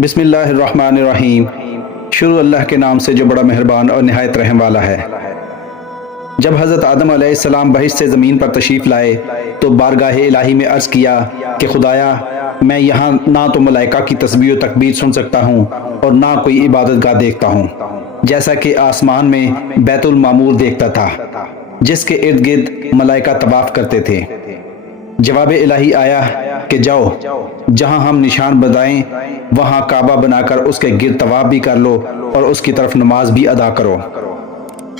بسم اللہ الرحمن الرحیم۔ شروع اللہ کے نام سے جو بڑا مہربان اور نہایت رحم والا ہے۔ جب حضرت آدم علیہ السلام بہشت سے زمین پر تشریف لائے تو بارگاہ الہی میں عرض کیا کہ خدایا، میں یہاں نہ تو ملائکہ کی تسبیح و تکبیر سن سکتا ہوں اور نہ کوئی عبادت گاہ دیکھتا ہوں، جیسا کہ آسمان میں بیت المعمور دیکھتا تھا جس کے ارد گرد ملائکہ طواف کرتے تھے۔ جواب الہی آیا کہ جاؤ، جہاں ہم نشان بتائیں وہاں کعبہ بنا کر اس کے گرد طواف بھی کر لو اور اس کی طرف نماز بھی ادا کرو۔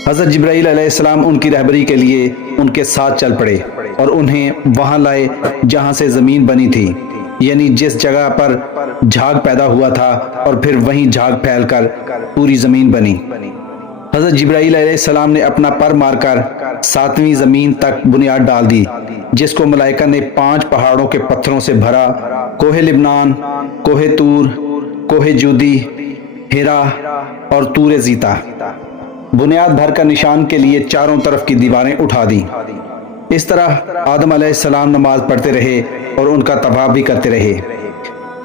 حضرت جبرائیل علیہ السلام ان کی رہبری کے لیے ان کے ساتھ چل پڑے اور انہیں وہاں لائے جہاں سے زمین بنی تھی، یعنی جس جگہ پر جھاگ پیدا ہوا تھا، اور پھر وہیں جھاگ پھیل کر پوری زمین بنی۔ حضرت جبرائیل علیہ السلام نے اپنا پر مار کر 7ویں زمین تک بنیاد ڈال دی، جس کو ملائکہ نے 5 پہاڑوں کے پتھروں سے بھرا: کوہ لبنان، کوہ طور، کوہ جودی، ہیرا اور طور زیتا۔ بنیاد بھر کر نشان کے لیے چاروں طرف کی دیواریں اٹھا دی۔ اس طرح آدم علیہ السلام نماز پڑھتے رہے اور ان کا طواف بھی کرتے رہے۔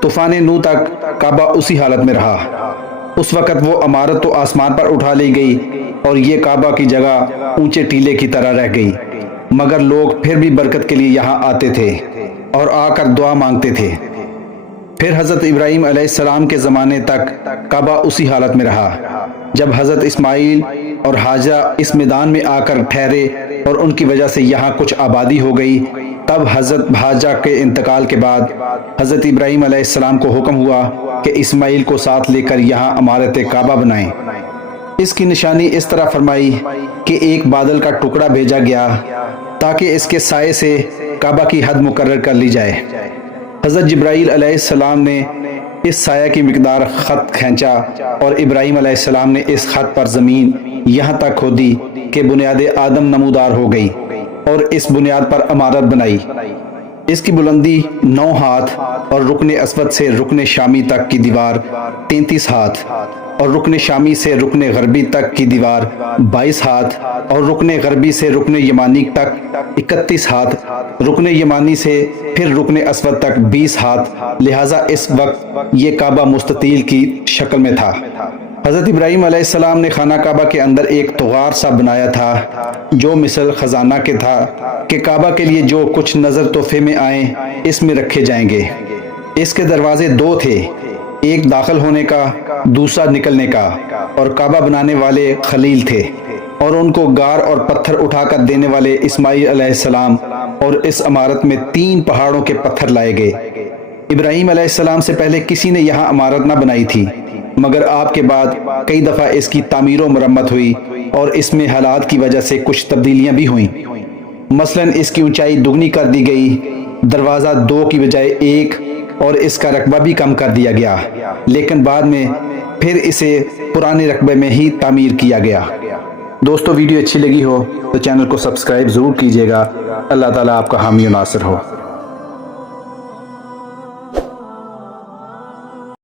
طوفان نوح تک کعبہ اسی حالت میں رہا۔ اس وقت وہ عمارت تو آسمان پر اٹھا لی گئی اور یہ کعبہ کی جگہ اونچے ٹیلے کی طرح رہ گئی، مگر لوگ پھر بھی برکت کے لیے یہاں آتے تھے اور آ کر دعا مانگتے تھے۔ پھر حضرت ابراہیم علیہ السلام کے زمانے تک کعبہ اسی حالت میں رہا۔ جب حضرت اسماعیل اور حاجرہ اس میدان میں آ کر ٹھہرے اور ان کی وجہ سے یہاں کچھ آبادی ہو گئی، تب حضرت حاجرہ کے انتقال کے بعد حضرت ابراہیم علیہ السلام کو حکم ہوا کہ اسماعیل کو ساتھ لے کر یہاں عمارت کعبہ بنائیں۔ اس کی نشانی اس طرح فرمائی کہ ایک بادل کا ٹکڑا بھیجا گیا تاکہ اس کے سائے سے کعبہ کی حد مقرر کر لی جائے۔ حضرت جبرائیل علیہ السلام نے اس سایہ کی مقدار خط کھینچا اور ابراہیم علیہ السلام نے اس خط پر زمین یہاں تک کھودی کہ بنیاد آدم نمودار ہو گئی اور اس بنیاد پر عمارت بنائی۔ اس کی بلندی 9 ہاتھ اور رکن اسود سے رکن شامی تک کی دیوار 33 ہاتھ اور رکن شامی سے رکن غربی تک کی دیوار 22 ہاتھ اور رکن غربی سے رکن یمانی تک 31 ہاتھ، رکن یمانی سے پھر رکن اسود تک 20 ہاتھ، لہٰذا اس وقت یہ کعبہ مستطیل کی شکل میں تھا۔ حضرت ابراہیم علیہ السلام نے خانہ کعبہ کے اندر ایک طغار سا بنایا تھا جو مثل خزانہ کے تھا کہ کعبہ کے لیے جو کچھ نظر تحفے میں آئیں اس میں رکھے جائیں گے۔ اس کے دروازے 2 تھے، ایک داخل ہونے کا، دوسرا نکلنے کا، اور کعبہ بنانے والے خلیل تھے اور ان کو گار اور پتھر اٹھا کر دینے والے اسماعیل علیہ السلام، اور اس عمارت میں 3 پہاڑوں کے پتھر لائے گئے۔ ابراہیم علیہ السلام سے پہلے کسی نے یہاں عمارت نہ بنائی تھی، مگر آپ کے بعد کئی دفعہ اس کی تعمیر و مرمت ہوئی اور اس میں حالات کی وجہ سے کچھ تبدیلیاں بھی ہوئیں۔ مثلاً اس کی اونچائی دگنی کر دی گئی، دروازہ 2 کی بجائے 1، اور اس کا رقبہ بھی کم کر دیا گیا، لیکن بعد میں پھر اسے پرانے رقبے میں ہی تعمیر کیا گیا۔ دوستو، ویڈیو اچھی لگی ہو تو چینل کو سبسکرائب ضرور کیجیے گا۔ اللہ تعالیٰ آپ کا حامی و ناصر ہو۔